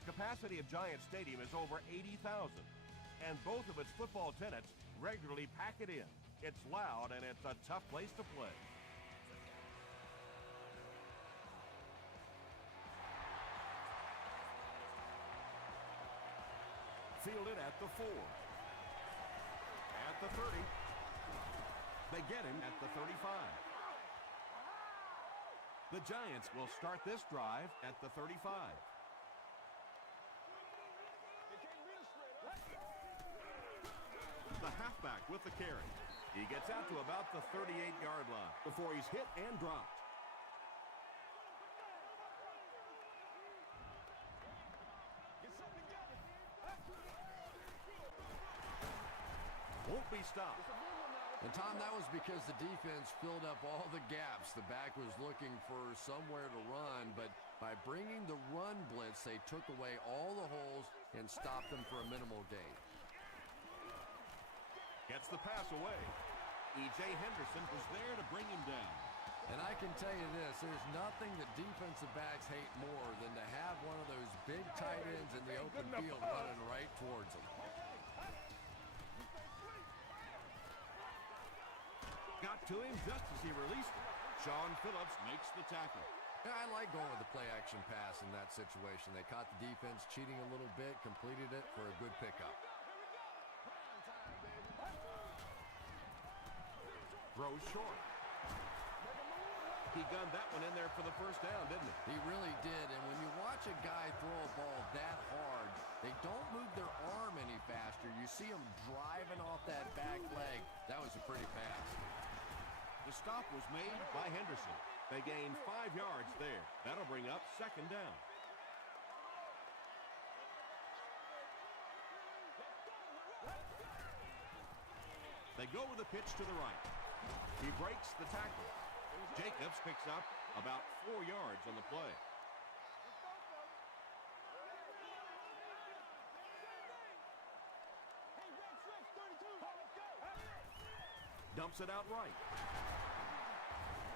The capacity of Giant Stadium is over 80,000, and both of its football tenants regularly pack it in. It's loud and it's a tough place to play. Fielded at the 4. At the 30. They get him at the 35. The Giants will start this drive at the 35. The halfback with the carry. He gets out to about the 38-yard line before he's hit and dropped. Won't be stopped. And Tom, that was because the defense filled up all the gaps. The back was looking for somewhere to run, but by bringing the run blitz, they took away all the holes and stopped them for a minimal gain. Gets the pass away. E.J. Henderson was there to bring him down. And I can tell you this, there's nothing that defensive backs hate more than to have one of those big tight ends in the open field running right towards them. Got to him just as he released it. Sean Phillips makes the tackle. Yeah, I like going with the play-action pass in that situation. They caught the defense cheating a little bit, completed it for a good pickup. Throws short. He gunned that one in there for the first down, didn't he? He really did, and when you watch a guy throw a ball that hard, they don't move their arm any faster. You see them driving off that back leg. That was a pretty pass. The stop was made by Henderson. They gained 5 yards there. That'll bring up second down. They go with a pitch to the right. He breaks the tackle. Jacobs picks up about 4 yards on the play. Dumps it out right.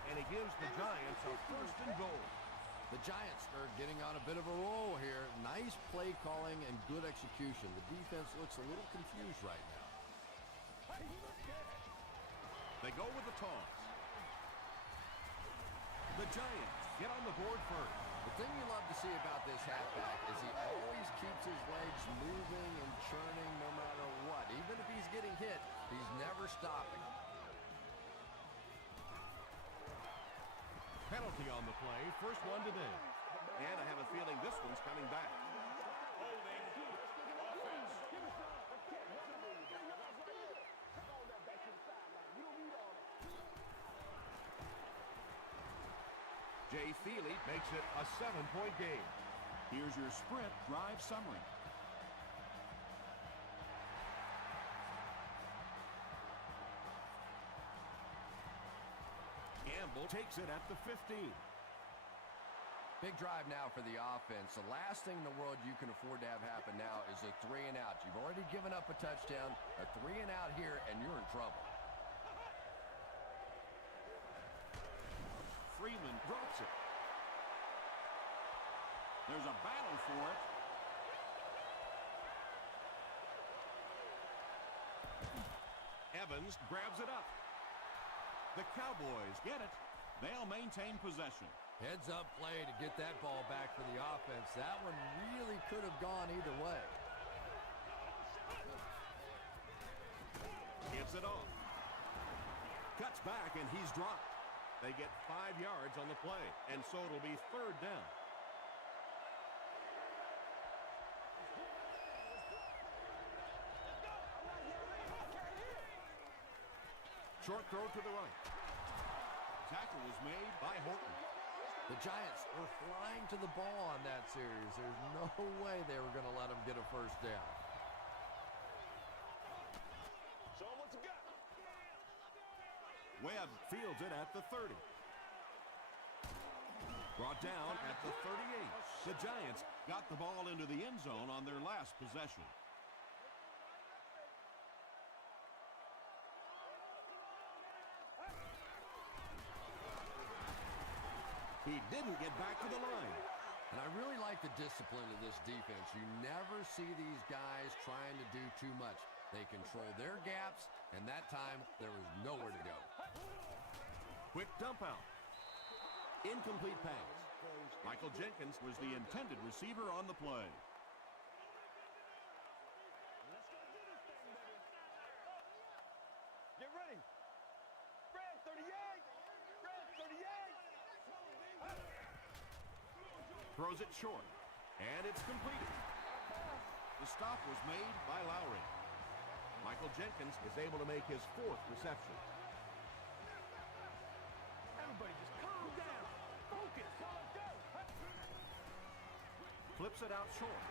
And he gives the Giants a first and goal. The Giants are getting on a bit of a roll here. Nice play calling and good execution. The defense looks a little confused right now. They go with the toss. The Giants get on the board first. The thing you love to see about this halfback is he always keeps his legs moving and churning no matter what. Even if he's getting hit, he's never stopping. Penalty on the play, first one today. And I have a feeling this one's coming back. Jay Feely makes it a 7-point game. Here's your sprint drive summary. Campbell takes it at the 15. Big drive now for the offense. The last thing in the world you can afford to have happen now is a 3-and-out. You've already given up a touchdown, a 3-and-out here, and you're in trouble. Freeman drops it. There's a battle for it. Evans grabs it up. The Cowboys get it. They'll maintain possession. Heads up play to get that ball back for the offense. That one really could have gone either way. Gives it off. Cuts back and he's dropped. They get 5 yards on the play, and so it'll be third down. Short throw to the right. Tackle was made by Horton. The Giants were flying to the ball on that series. There's no way they were going to let them get a first down. Show them what you got. Webb fields it at the 30. Brought down at the 38. The Giants got the ball into the end zone on their last possession. He didn't get back to the line. And I really like the discipline of this defense. You never see these guys trying to do too much. They control their gaps, and that time there was nowhere to go. Quick dump out. Incomplete pass. Michael Jenkins was the intended receiver on the play. Get ready. Red 38. Red 38. Throws it short, and it's completed. The stop was made by Lowry. Michael Jenkins is able to make his 4th reception. Everybody just calm down. Focus. Go. Flips it out short.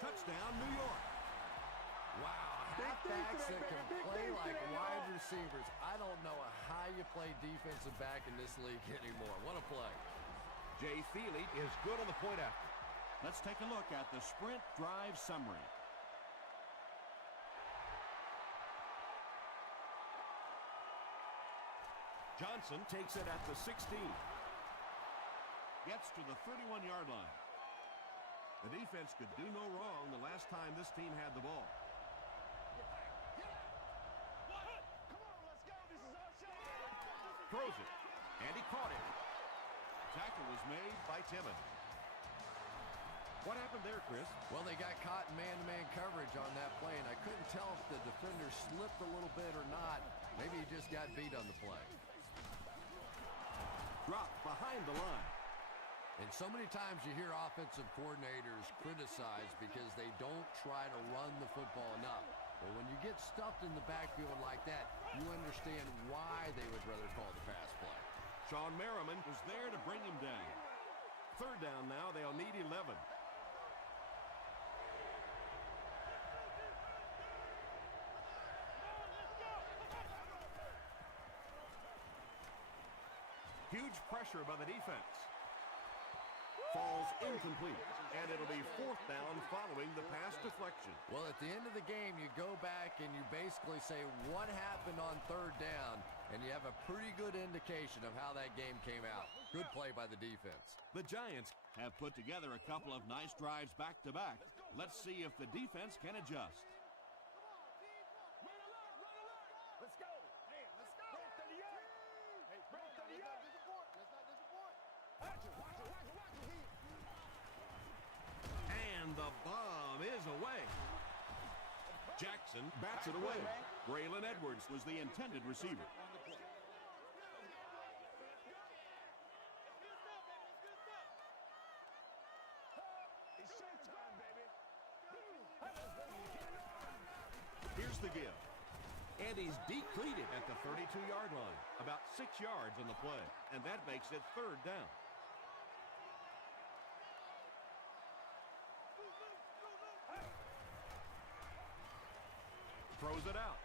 Touchdown, New York. Wow, halfbacks that can play like wide receivers. I don't know how you play defensive back in this league anymore. What a play. Jay Feely is good on the point after. Let's take a look at the sprint drive summary. Johnson takes it at the 16. Gets to the 31-yard line. The defense could do no wrong the last time this team had the ball. Throws it, and he caught it. Tackle was made by Timmons. What happened there, Chris? Well, they got caught in man-to-man coverage on that play, and I couldn't tell if the defender slipped a little bit or not. Maybe he just got beat on the play. Dropped behind the line. And so many times you hear offensive coordinators criticized because they don't try to run the football enough. But when you get stuffed in the backfield like that, you understand why they would rather call the pass play. Sean Merriman was there to bring him down. 3rd down now, they'll need 11. Huge pressure by the defense. Falls incomplete, and it'll be 4th down following the pass deflection. Well, at the end of the game, you go back and you basically say what happened on 3rd down, and you have a pretty good indication of how that game came out. Good play by the defense. The Giants have put together a couple of nice drives back-to-back. Let's see if the defense can adjust. Let's go. Hey, let's go. Red 38. Hey, Red 38. Let's not disappoint. Watch it. And the bomb is away. Jackson bats it away. Braylon Edwards was the intended receiver. It's showtime, baby. Here's the give. And he's decleated at the 32-yard line. About 6 yards on the play. And that makes it 3rd down. Throws it out.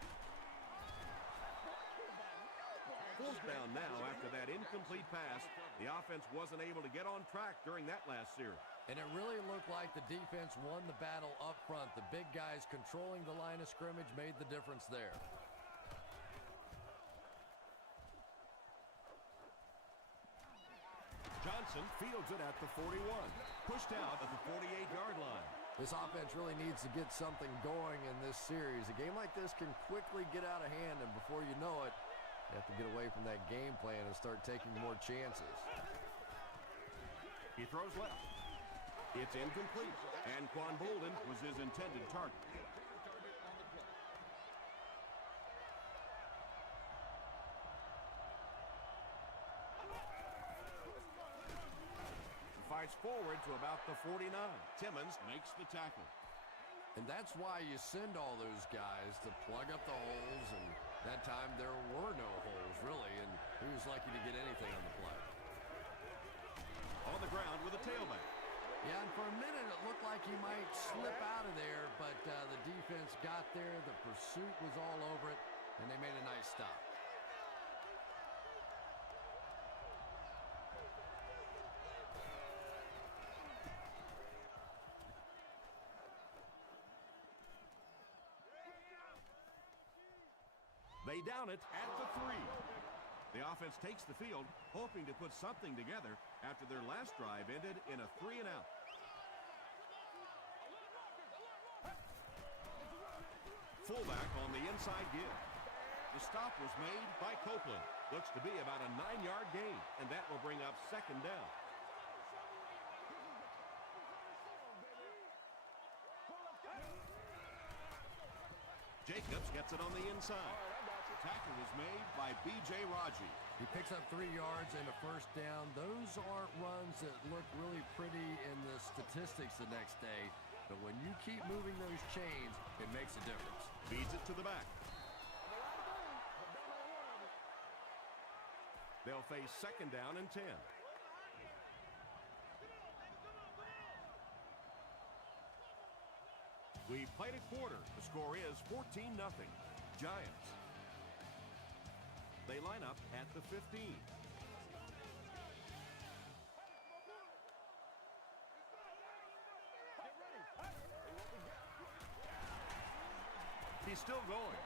4th down now after that incomplete pass. The offense wasn't able to get on track during that last series. And it really looked like the defense won the battle up front. The big guys controlling the line of scrimmage made the difference there. Johnson fields it at the 41. Pushed out at the 48-yard line. This offense really needs to get something going in this series. A game like this can quickly get out of hand, and before you know it, you have to get away from that game plan and start taking more chances. He throws left. It's incomplete, and Quan Bolden was his intended target. Fights forward to about the 49. Timmons makes the tackle. And that's why you send all those guys to plug up the holes, and that time there were no holes, really, and he was lucky to get anything on the play. On the ground with a tailback. Yeah, and for a minute it looked like he might slip out of there, but the defense got there, the pursuit was all over it, and they made a nice stop. They down it at the 3. The offense takes the field, hoping to put something together after their last drive ended in a 3-and-out. Fullback on the inside give. The stop was made by Copeland. Looks to be about a 9-yard gain, and that will bring up second down. Jacobs gets it on the inside. Tackle was made by B.J. Raji. He picks up 3 yards and a first down. Those aren't runs that look really pretty in the statistics the next day, but when you keep moving those chains, it makes a difference. Feeds it to the back. They'll face second down and 10. We've played a quarter. The score is 14-0. Giants. They line up at the 15. He's still going.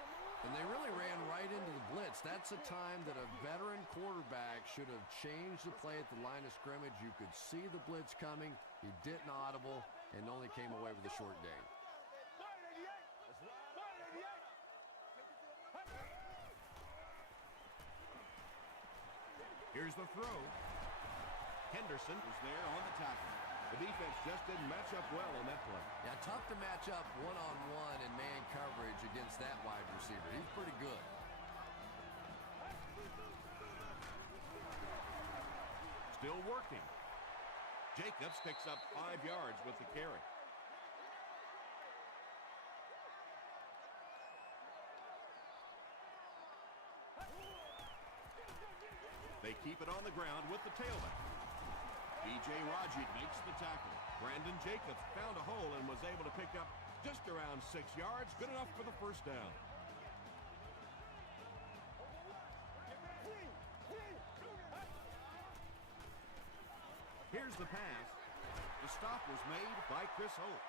And they really ran right into the blitz. That's a time that a veteran quarterback should have changed the play at the line of scrimmage. You could see the blitz coming. He didn't audible and only came away with a short gain. Here's the throw. Henderson was there on the tackle. The defense just didn't match up well on that play. Yeah, tough to match up one-on-one in man coverage against that wide receiver. He's pretty good. Still working. Jacobs picks up 5 yards with the carry. They keep it on the ground with the tailback. B.J. Raji makes the tackle. Brandon Jacobs found a hole and was able to pick up just around 6 yards. Good enough for the first down. Here's the pass. The stop was made by Chris Holt.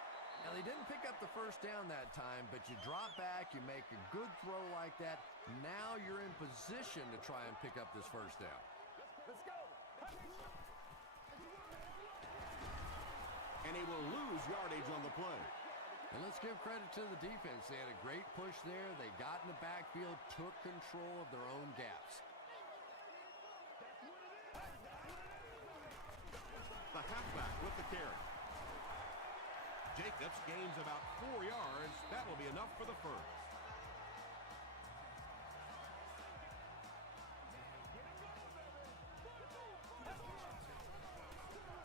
Now, they didn't pick up the first down that time, but you drop back, you make a good throw like that. Now you're in position to try and pick up this first down. Let's go. And he will lose yardage on the play. And let's give credit to the defense. They had a great push there. They got in the backfield, took control of their own gaps. The halfback with the carry. Jacobs gains about 4 yards. That will be enough for the first.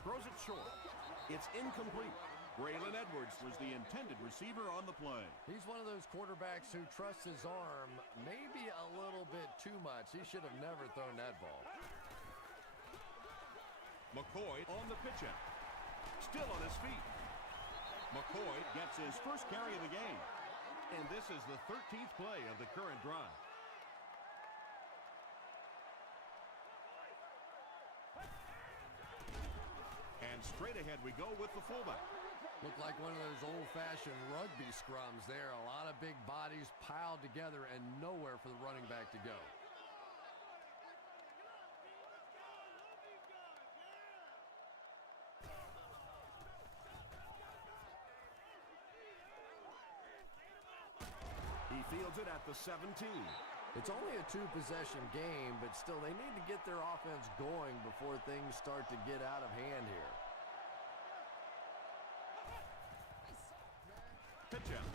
Throws it short. It's incomplete. Braylon Edwards was the intended receiver on the play. He's one of those quarterbacks who trusts his arm maybe a little bit too much. He should have never thrown that ball. McCoy on the pitch out. Still on his feet. McCoy gets his first carry of the game. And this is the 13th play of the current drive. And straight ahead we go with the fullback. Looked like one of those old-fashioned rugby scrums there. A lot of big bodies piled together and nowhere for the running back to go. He fields it at the 17. It's only a 2-possession game, but still they need to get their offense going before things start to get out of hand here. Pitch out.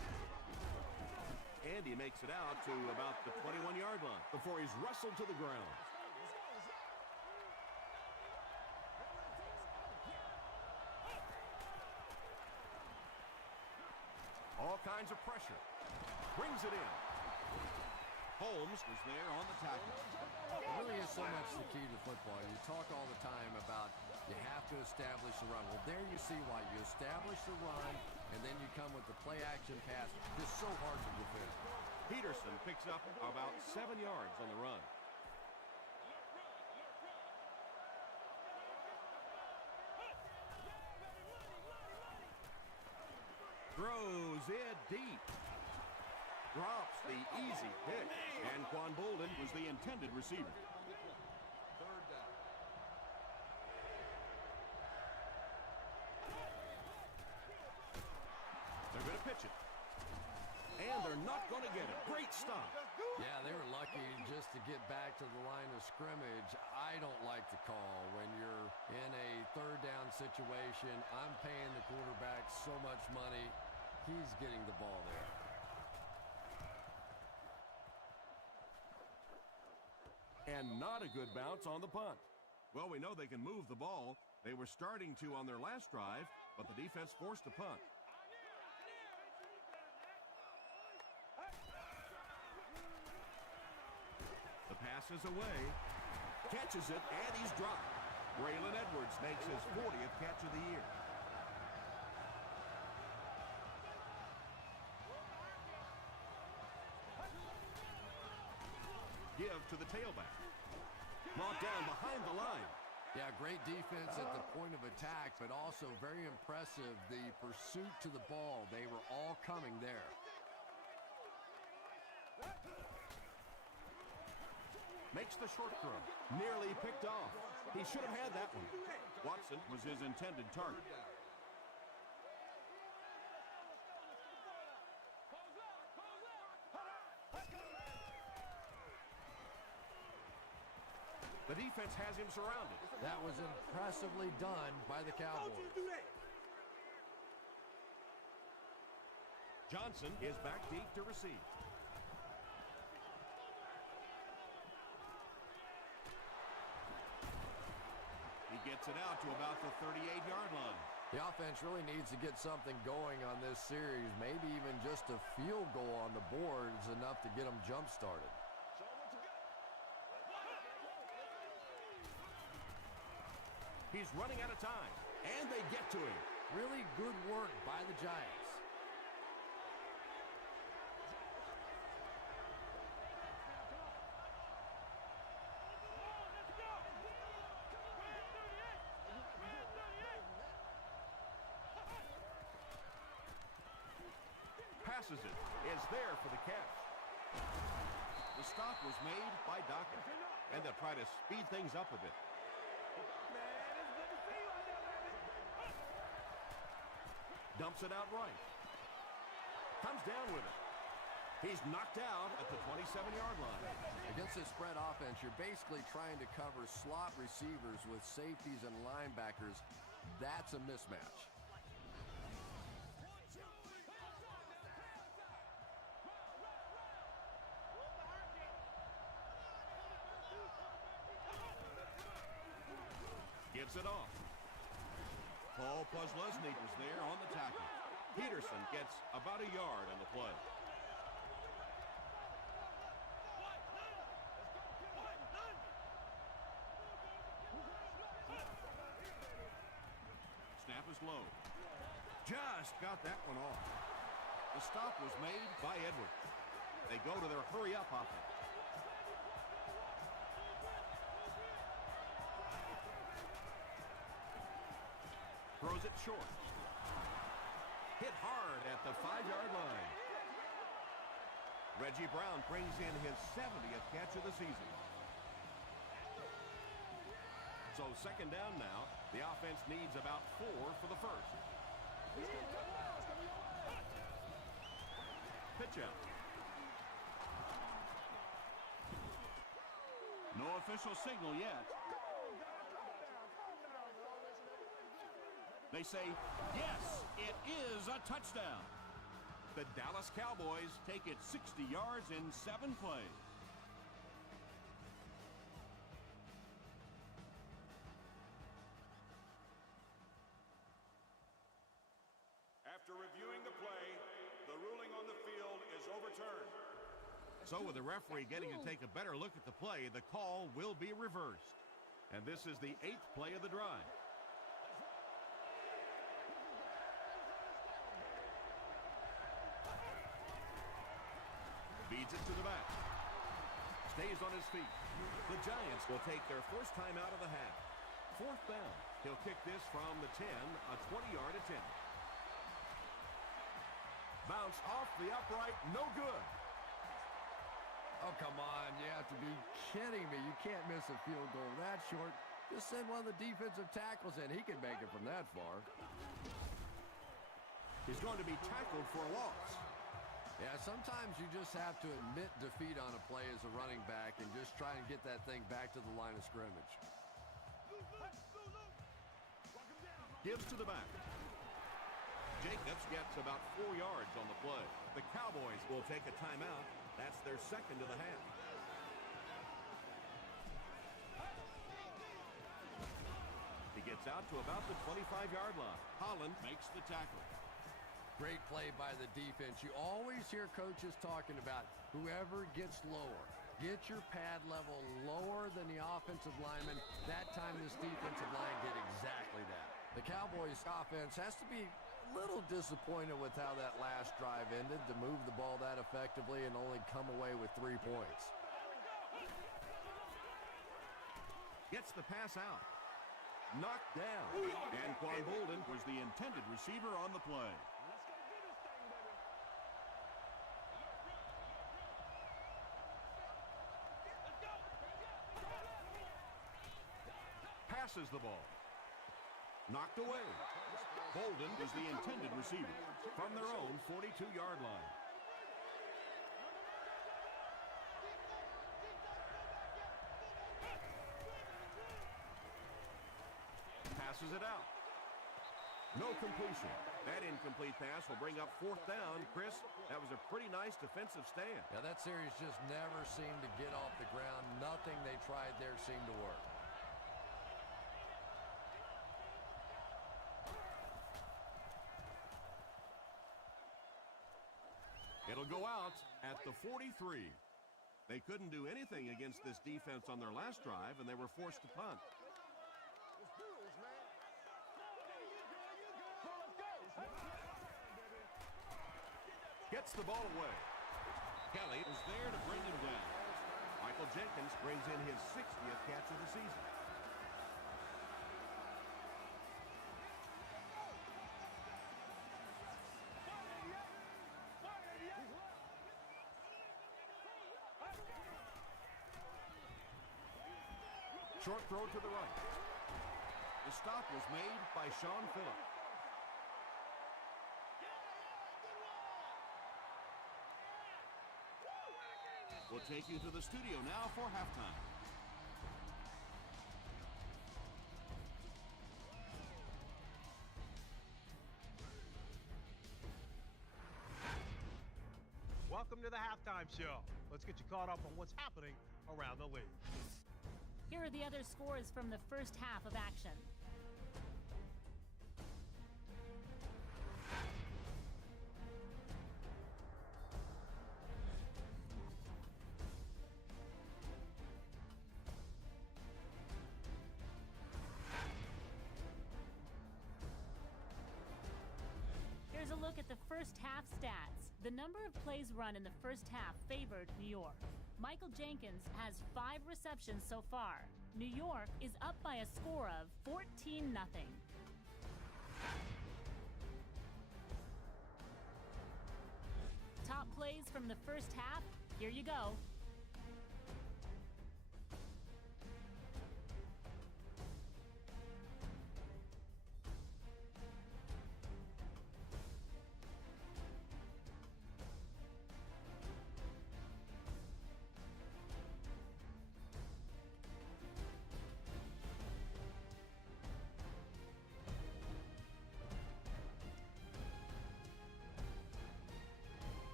And he makes it out to about the 21-yard line before he's wrestled to the ground. All kinds of pressure. Brings it in. Holmes was there on the tackle. It really is so much the key to football. You talk all the time about you have to establish the run. Well, there you see why. You establish the run, and then you come with the play-action pass. It's so hard to defend. Peterson picks up about 7 yards on the run. Throws it deep. Drops the easy pick. And Quan Bolden was the intended receiver. catch it. And they're not going to get it. Great stop. Yeah, they were lucky just to get back to the line of scrimmage. I don't like the call when you're in a third down situation. I'm paying the quarterback so much money. He's getting the ball there. And not a good bounce on the punt. Well, we know they can move the ball. They were starting to on their last drive, but the defense forced a punt. The pass is away. Catches it, and he's dropped. Braylon Edwards makes his 40th catch of the year. Give to the tailback. Brought down behind the line. Yeah, great defense at the point of attack, but also very impressive, the pursuit to the ball. They were all coming there. Makes the short throw. Nearly picked off. He should have had that one. Watson was his intended target. The defense has him surrounded. That was impressively done by the Cowboys. Johnson is back deep to receive. He gets it out to about the 38-yard line. The offense really needs to get something going on this series. Maybe even just a field goal on the board is enough to get them jump-started. He's running out of time, and they get to him. Really good work by the Giants. Passes it. Is there for the catch. The stop was made by Dockett, and they'll try to speed things up a bit. Dumps it out right. Comes down with it. He's knocked out at the 27-yard line. Against this spread offense, you're basically trying to cover slot receivers with safeties and linebackers. That's a mismatch. Gives it off. Paul Posluszny was there on the tackle. Peterson gets about a yard on the play. Snap is low. Just got that one off. The stop was made by Edwards. They go to their hurry-up offense. Throws it short. Hit hard at the 5-yard line. Reggie Brown brings in his 70th catch of the season. So second down now. The offense needs about 4 for the first. Pitch out. No official signal yet. They say, yes, it is a touchdown. The Dallas Cowboys take it 60 yards in 7 plays. After reviewing the play, the ruling on the field is overturned. So with the referee getting to take a better look at the play, the call will be reversed. And this is the 8th play of the drive. Feeds it to the back. Stays on his feet. The Giants will take their first time out of the half. 4th down. He'll kick this from the 10, a 20-yard attempt. Bounce off the upright, no good. Oh, come on. You have to be kidding me. You can't miss a field goal that short. Just send one of the defensive tackles in. He can make it from that far. is going to be tackled for a loss. Yeah, sometimes you just have to admit defeat on a play as a running back and just try and get that thing back to the line of scrimmage. Gives to the back. Jacobs gets about 4 yards on the play. The Cowboys will take a timeout. That's their second of the half. He gets out to about the 25-yard line. Holland makes the tackle. Great play by the defense. You always hear coaches talking about whoever gets lower. Get your pad level lower than the offensive lineman. That time this defensive line did exactly that. The Cowboys offense has to be a little disappointed with how that last drive ended to move the ball that effectively and only come away with 3 points. Gets the pass out. Knocked down. And Quan Bolden was the intended receiver on the play. Passes the ball. Knocked away. Bolden is the intended receiver from their own 42-yard line. Passes it out. No completion. That incomplete pass will bring up 4th down. Chris, that was a pretty nice defensive stand. Yeah, that series just never seemed to get off the ground. Nothing they tried there seemed to work. It'll go out at the 43. They couldn't do anything against this defense on their last drive, and they were forced to punt. Gets the ball away. Kelly is there to bring him down. Michael Jenkins brings in his 60th catch of the season. Short throw to the right. The stop was made by Sean Phillips. We'll take you to the studio now for halftime. Welcome to the halftime show. Let's get you caught up on what's happening around the league. Here are the other scores from the first half of action. Here's a look at the first half stats. The number of plays run in the first half favored New York. Michael Jenkins has 5 receptions so far. New York is up by a score of 14-0. Top plays from the first half, here you go.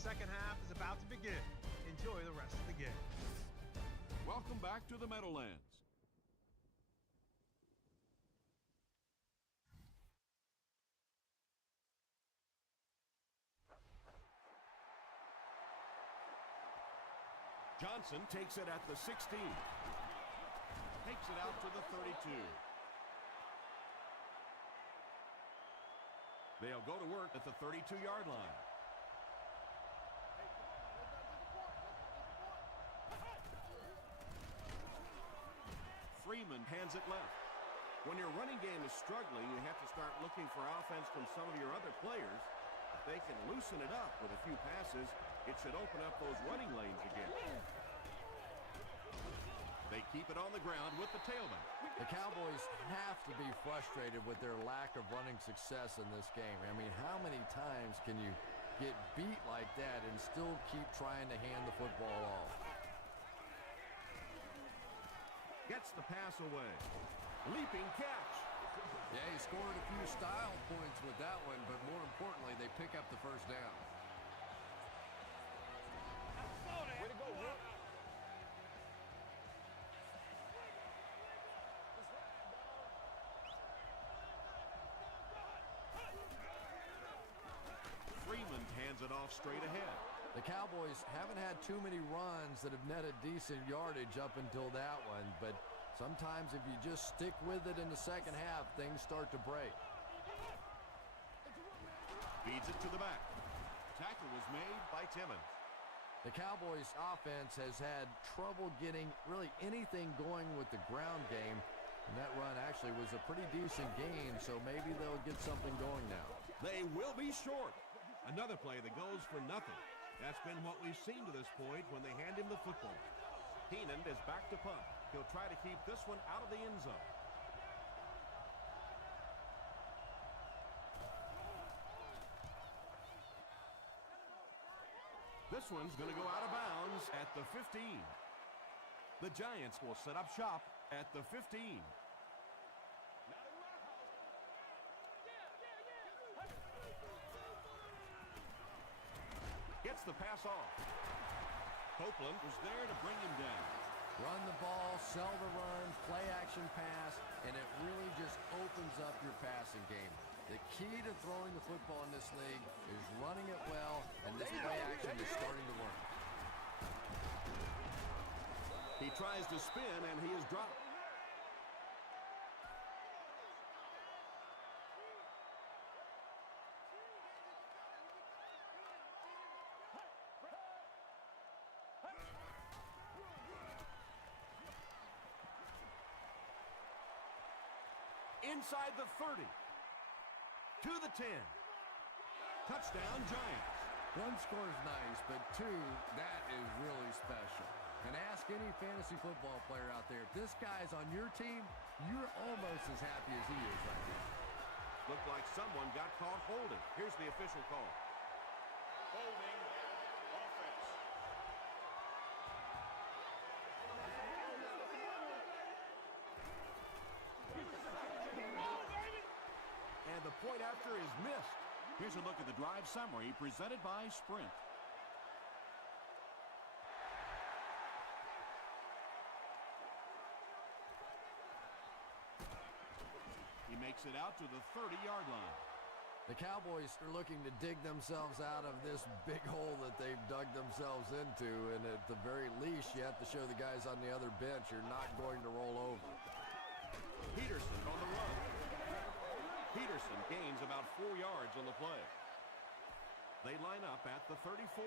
Second half is about to begin. Enjoy the rest of the game. Welcome back to the Meadowlands. Johnson takes it at the 16. Takes it out to the 32. They'll go to work at the 32-yard line. Freeman hands it left. When your running game is struggling, you have to start looking for offense from some of your other players. If they can loosen it up with a few passes, it should open up those running lanes again. They keep it on the ground with the tailback. The Cowboys have to be frustrated with their lack of running success in this game. I mean, how many times can you get beat like that and still keep trying to hand the football off? Gets the pass away. Leaping catch. Yeah, he scored a few style points with that one, but more importantly, they pick up the first down. Way to go, Will. Freeman hands it off straight ahead. The Cowboys haven't had too many runs that have netted decent yardage up until that one, but sometimes if you just stick with it in the second half, things start to break. Feeds it to the back. Tackle was made by Timmons. The Cowboys offense has had trouble getting really anything going with the ground game, and that run actually was a pretty decent gain, so maybe they'll get something going now. They will be short. Another play that goes for nothing. That's been what we've seen to this point when they hand him the football. Heenan is back to punt. He'll try to keep this one out of the end zone. This one's going to go out of bounds at the 15. The Giants will set up shop at the 15. Gets the pass off. Copeland was there to bring him down. Run the ball, sell the run, play action pass, and it really just opens up your passing game. The key to throwing the football in this league is running it well, and this play action is starting to work. He tries to spin, and he is dropped. Inside the 30. To the 10. Touchdown, Giants. One score is nice, but two, that is really special. And ask any fantasy football player out there, if this guy's on your team, you're almost as happy as he is right now. Looked like someone got caught holding. Here's the official call. Holding offense. And the point after is missed. Here's a look at the drive summary presented by Sprint. He makes it out to the 30-yard line. The Cowboys are looking to dig themselves out of this big hole that they've dug themselves into, and at the very least, you have to show the guys on the other bench you're not going to roll over. Peterson on the run. Peterson gains about 4 yards on the play. They line up at the 34.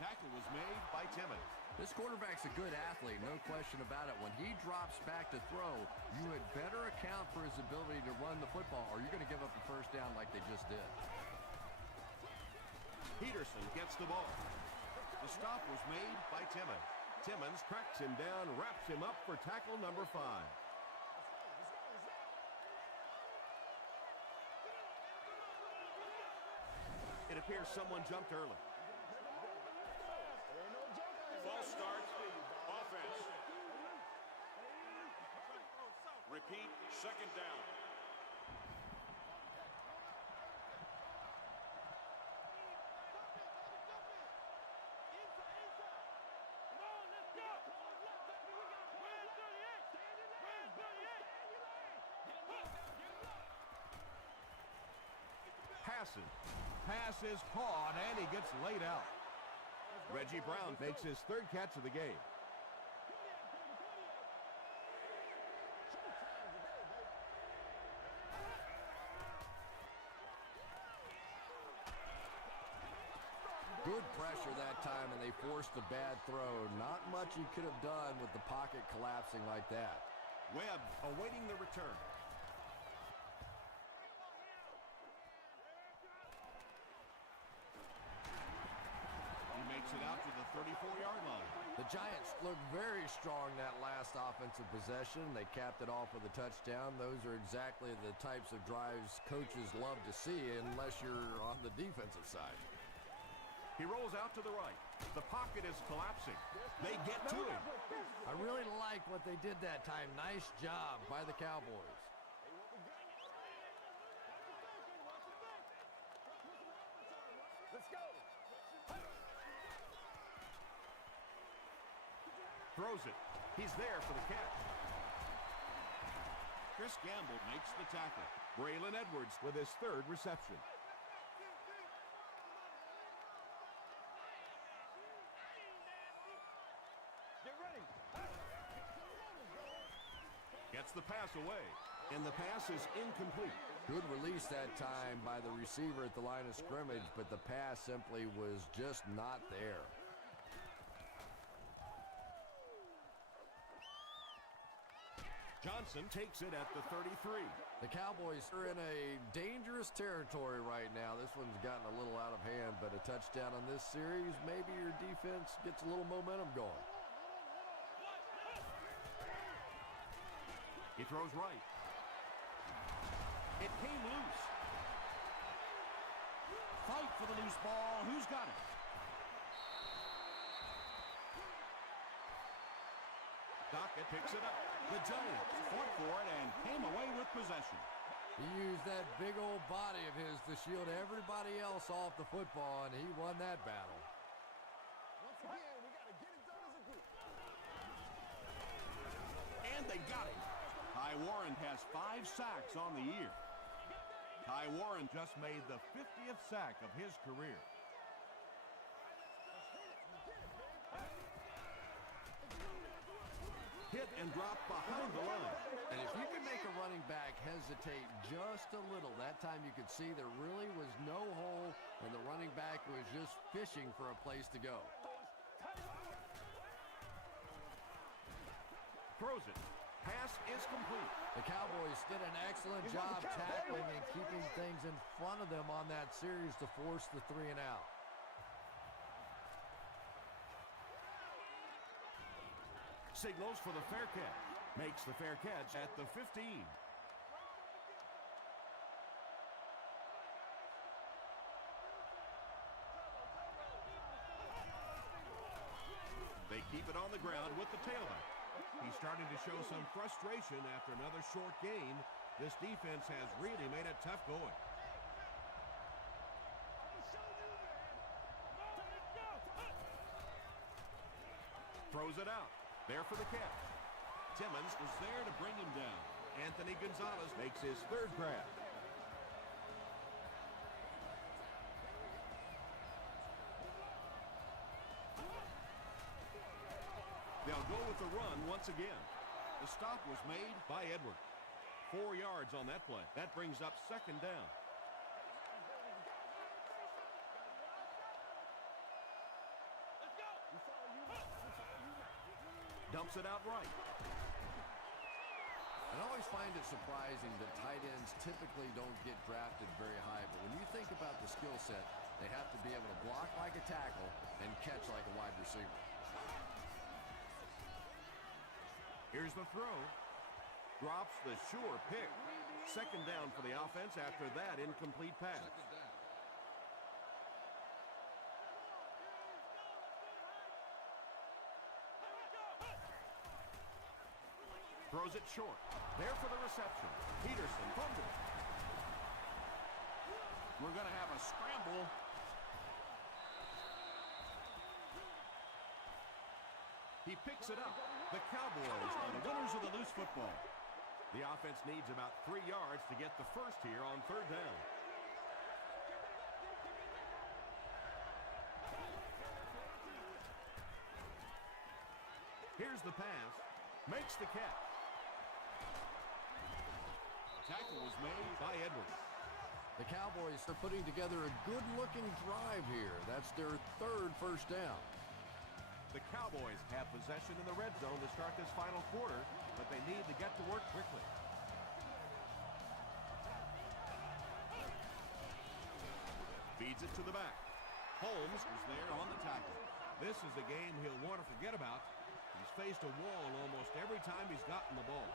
Tackle was made by Timmons. This quarterback's a good athlete, no question about it. When he drops back to throw, you had better account for his ability to run the football, or you're going to give up a first down like they just did. Peterson gets the ball. The stop was made by Timmons. Timmons cracks him down, wraps him up for tackle number 5. It appears someone jumped early. False start. Offense. Repeat, second down. Pass is caught, and he gets laid out. Reggie Brown makes his 3rd catch of the game. Good pressure that time, and they forced a bad throw. Not much he could have done with the pocket collapsing like that. Webb awaiting the return. 34-yard line. The Giants looked very strong that last offensive possession. They capped it off with a touchdown. Those are exactly the types of drives coaches love to see unless you're on the defensive side. He rolls out to the right. The pocket is collapsing. They get to him. I really like what they did that time. Nice job by the Cowboys. Let's go. Throws it. He's there for the catch. Chris Gamble makes the tackle. Braylon Edwards with his third reception. Get ready. Gets the pass away, and the pass is incomplete. Good release that time by the receiver at the line of scrimmage, but the pass simply was just not there. Johnson takes it at the 33. The Cowboys are in a dangerous territory right now. This one's gotten a little out of hand, but a touchdown on this series, maybe your defense gets a little momentum going. He throws right. It came loose. Fight for the loose ball. Who's got it? Dockett picks it up. The Giants fought for it and came away with possession. He used that big old body of his to shield everybody else off the football, and he won that battle. Once again, we got to get it done as a group. And they got him. Ty Warren has 5 sacks on the year. Ty Warren just made the 50th sack of his career. Hit and drop behind the line. And if you can make a running back hesitate just a little, that time you could see there really was no hole, and the running back was just fishing for a place to go. Throws it. Pass is complete. The Cowboys did an excellent job tackling and keeping things in front of them on that series to force the 3 and out. Signals for the fair catch. Makes the fair catch at the 15. They keep it on the ground with the tailback. He's starting to show some frustration after another short gain. This defense has really made it tough going. Throws it out. There for the catch. Timmons is there to bring him down. Anthony Gonzalez makes his third grab. They'll go with the run once again. The stop was made by Edwards. 4 yards on that play. That brings up second down. Dumps it out right. I always find it surprising that tight ends typically don't get drafted very high, but when you think about the skill set, they have to be able to block like a tackle and catch like a wide receiver. Here's the throw. Drops the sure pick. Second down for the offense after that incomplete pass. Throws it short. There for the reception. Peterson fumbles. We're going to have a scramble. He picks it up. The Cowboys are the winners of the loose football. The offense needs about 3 yards to get the first here on third down. Here's the pass. Makes the catch. Tackle was made by Edwards. The Cowboys are putting together a good-looking drive here. That's their third first down. The Cowboys have possession in the red zone to start this final quarter, but they need to get to work quickly. Feeds it to the back. Holmes is there on the tackle. This is a game he'll want to forget about. He's faced a wall almost every time he's gotten the ball.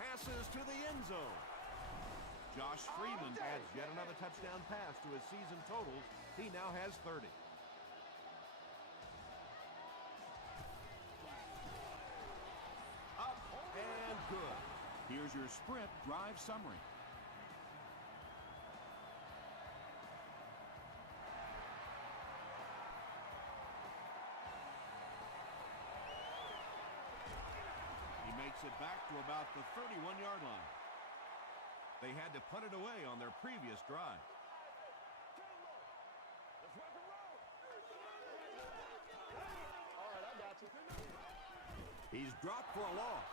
Passes to the end zone. Josh Freeman adds yet another touchdown pass to his season totals. He now has 30. Up and good. Here's your sprint drive summary. He makes it back to about the 31-yard line. They had to punt it away on their previous drive. He's dropped for a loss.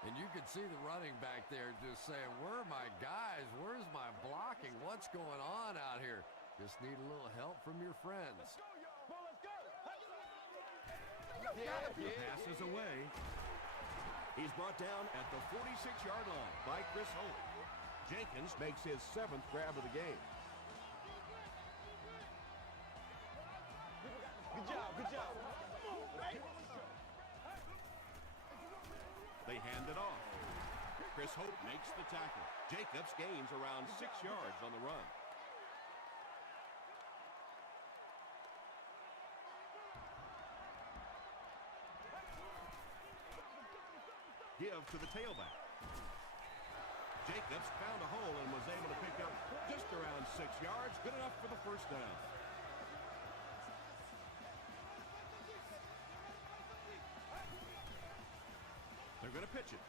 And you can see the running back there just saying, where are my guys? Where's my blocking? What's going on out here? Just need a little help from your friends. Passes away. He's brought down at the 46-yard line by Chris Holt. Jenkins makes his 7th grab of the game. Good job. They hand it off. Chris Holt makes the tackle. Jacobs gains around 6 yards on the run. Give to the tailback. Jacobs found a hole and was able to pick up just around 6 yards. Good enough for the first down. They're going to pitch it.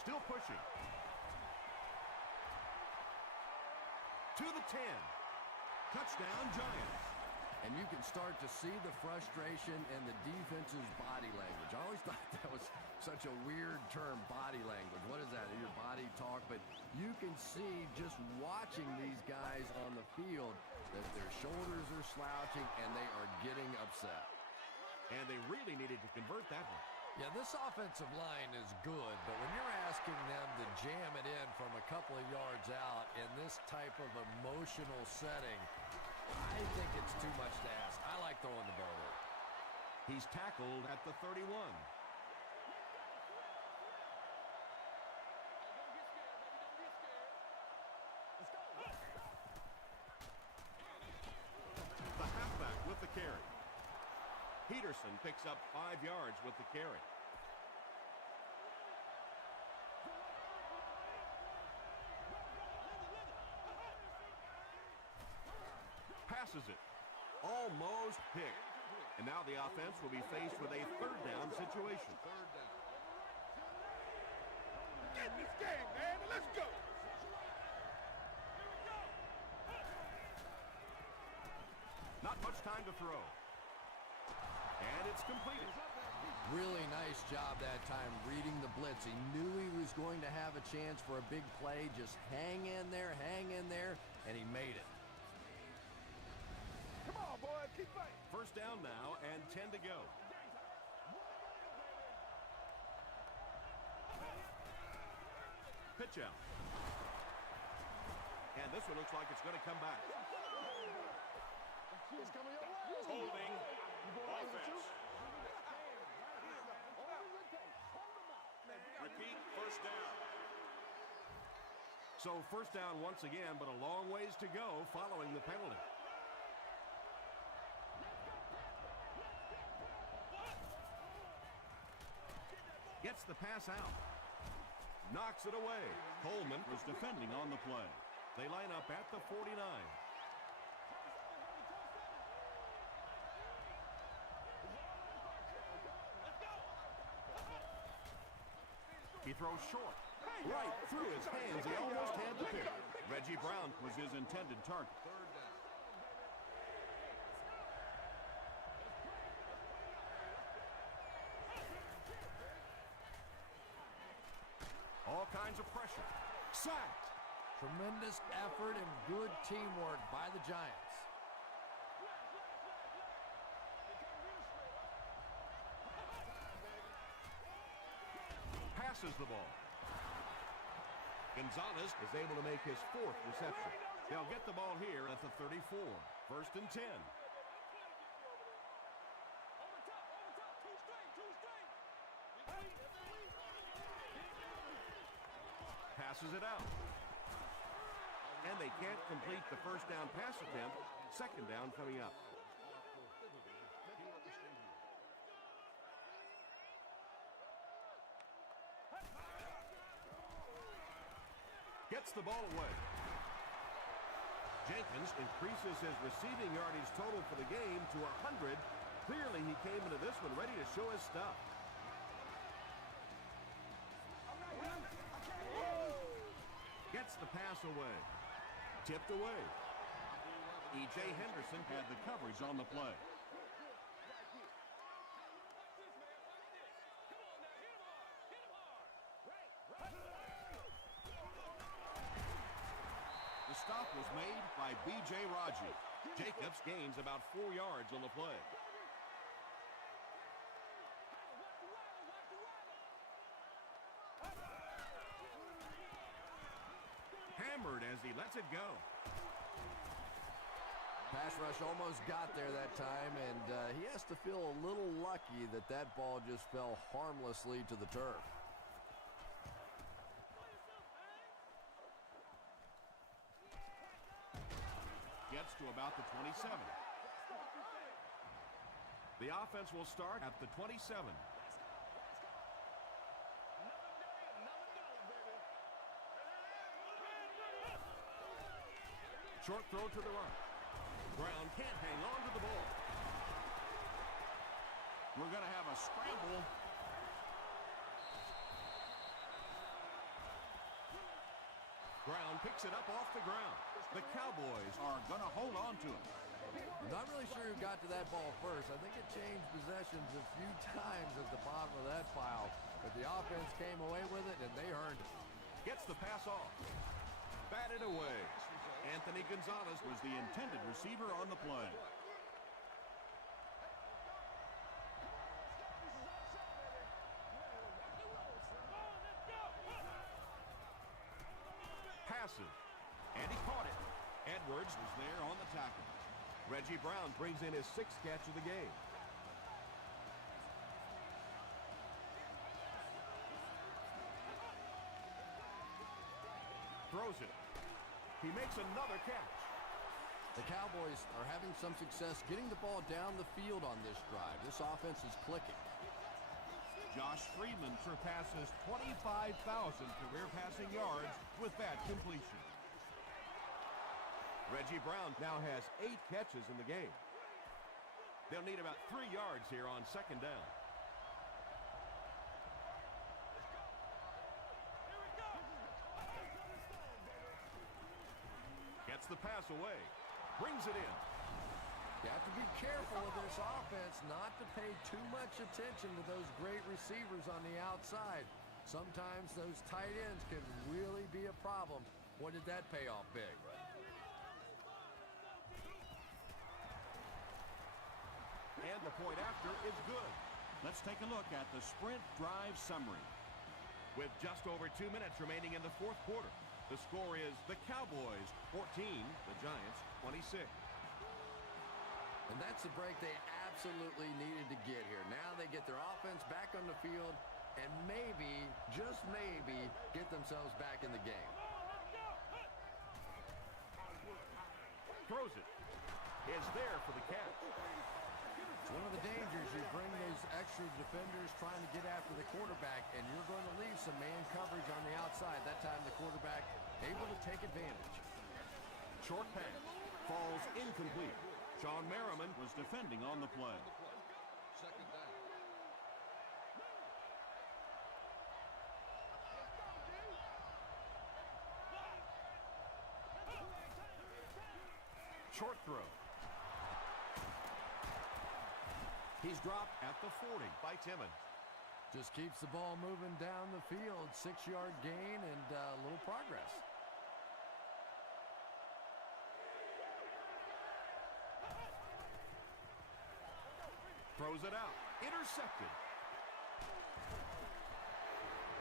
Still pushing. To the 10. Touchdown, Giants. And you can start to see the frustration in the defense's body language. I always thought that was such a weird term, body language. What is that? Your body talk? But you can see just watching these guys on the field that their shoulders are slouching and they are getting upset. And they really needed to convert that one. Yeah, this offensive line is good, but when you're asking them to jam it in from a couple of yards out in this type of emotional setting, I think it's too much to ask. I like throwing the ball there. He's tackled at the 31. The halfback with the carry. Peterson picks up 5 yards with the carry. Passes it. Almost picked. And now the offense will be faced with a 3rd down situation. Get this game, man. Let's go. Not much time to throw. And it's completed. Really nice job that time reading the blitz. He knew he was going to have a chance for a big play. Just hang in there, and he made it. Come on, boys. Keep fighting. First down now and 10 to go. Pitch out. And this one looks like it's going to come back. It's coming your way. Holding offense. Repeat, first down. So first down once again, but a long ways to go following the penalty. Gets the pass out. Knocks it away. Coleman was defending on the play. They line up at the 49. He throws short. Right through his hands. He almost had the pick. Reggie Brown was his intended target. All kinds of pressure. Sacked. Tremendous effort and good teamwork by the Giants. Passes the ball. Gonzalez is able to make his 4th reception. They'll get the ball here at the 34. 1st and 10. Passes it out. And they can't complete the first down pass attempt. 2nd down coming up. Gets the ball away. Jenkins increases his receiving yardage total for the game to 100. Clearly he came into this one ready to show his stuff. Gets the pass away. Tipped away. E.J. Henderson Had the coverage on the play. The stop was made by B.J. Raji. Jacobs gains about 4 yards on the play. Hammered as he lets it go. Pass rush almost got there that time, and he has to feel a little lucky that that ball just fell harmlessly to the turf. Gets to about the 27. The offense will start at the 27. Short throw to the right. Brown can't hang on to the ball. We're going to have a scramble. Brown picks it up off the ground. The Cowboys Are going to hold on to it. I'm not really sure who got to that ball first. I think it changed possessions a few times at the bottom of that pile, but the offense came away with it, and they earned it. gets the pass off. Batted away. Anthony Gonzalez Was the intended receiver on the play. passes, and he caught it. Edwards was there on the tackle. Reggie Brown brings in his 6th catch of the game. Throws it. He makes another catch. The Cowboys are having some success getting the ball down the field on this drive. This offense is clicking. Josh Freeman surpasses 25,000 career passing yards with that completion. Reggie Brown now has 8 catches in the game. They'll need about 3 yards here on 2nd down. Gets the pass away. Brings it in. You have to be careful of this offense not to pay too much attention to those great receivers on the outside. Sometimes those tight ends can really be a problem. What did that pay off big? And the point after is good. Let's take a look at the sprint drive summary. With just over 2 minutes remaining in the 4th quarter, the score is the Cowboys 14, the Giants 26. And that's the break they absolutely needed to get here. Now they get their offense back on the field and maybe, just maybe, get themselves back in the game. Throws it. Is there for the catch. It's one of the dangers. You bring those extra defenders trying to get after the quarterback, and you're going to leave some man coverage on the outside. That time the quarterback able to take advantage. Short pass. Falls incomplete. Sean Merriman was defending on the play. Short throw. He's dropped at the 40 by Timmons. Just keeps the ball moving down the field. 6-yard gain and a little progress. Throws it out. Intercepted.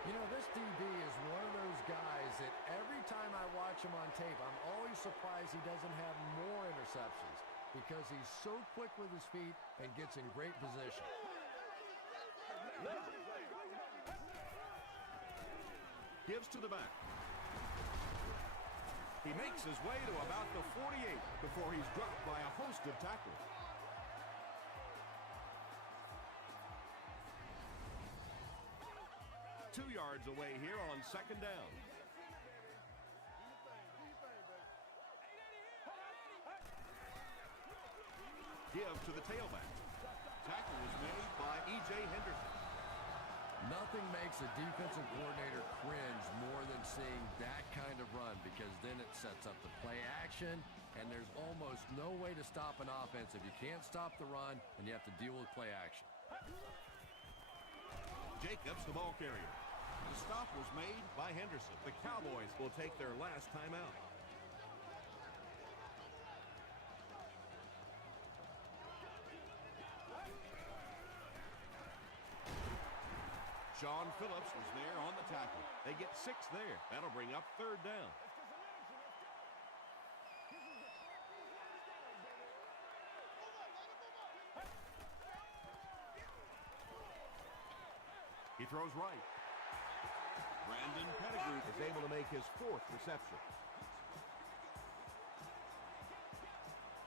You know, this DB is one of those guys that every time I watch him on tape, I'm always surprised he doesn't have more interceptions because he's so quick with his feet and gets in great position. Gives to the back. He makes his way to about the 48 before he's dropped by a host of tacklers. Two yards away here on second down. Give to the tailback. Tackle was made by E.J. Henderson. Nothing makes a defensive coordinator cringe more than seeing that kind of run because then it sets up the play action, and there's almost no way to stop an offense if you can't stop the run and you have to deal with play action. Jacobs, the ball carrier. The stop was made by Henderson. The Cowboys will take their last timeout. Sean Phillips was there on the tackle. They get 6 there. That'll bring up third down. He throws right. Brandon Pettigrew is able to make his 4th reception.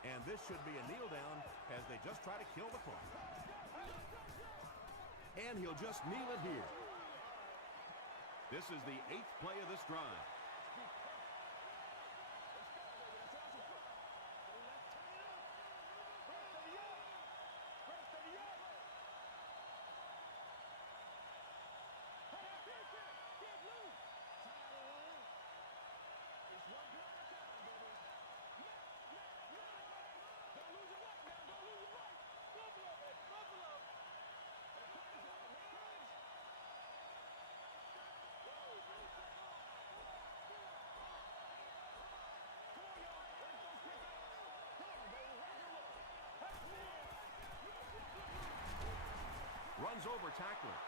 And this should be a kneel down as they just try to kill the clock. And he'll just kneel it here. This is the 8th play of this drive. Runs over tackler.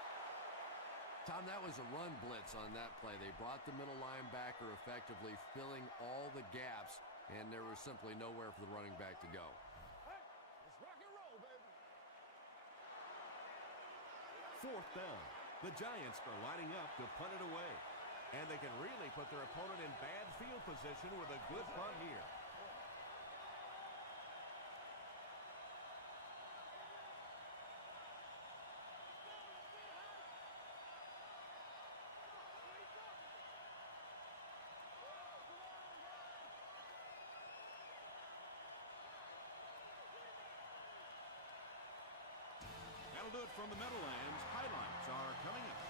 Tom, that was a run blitz on that play. They brought the middle linebacker effectively filling all the gaps, and there was simply nowhere for the running back to go. Let's rock and roll, baby. 4th down. The Giants are lining up to punt it away. And they can really put their opponent in bad field position with a good punt here. That'll do it from the Meadowlands. Highlights are coming up.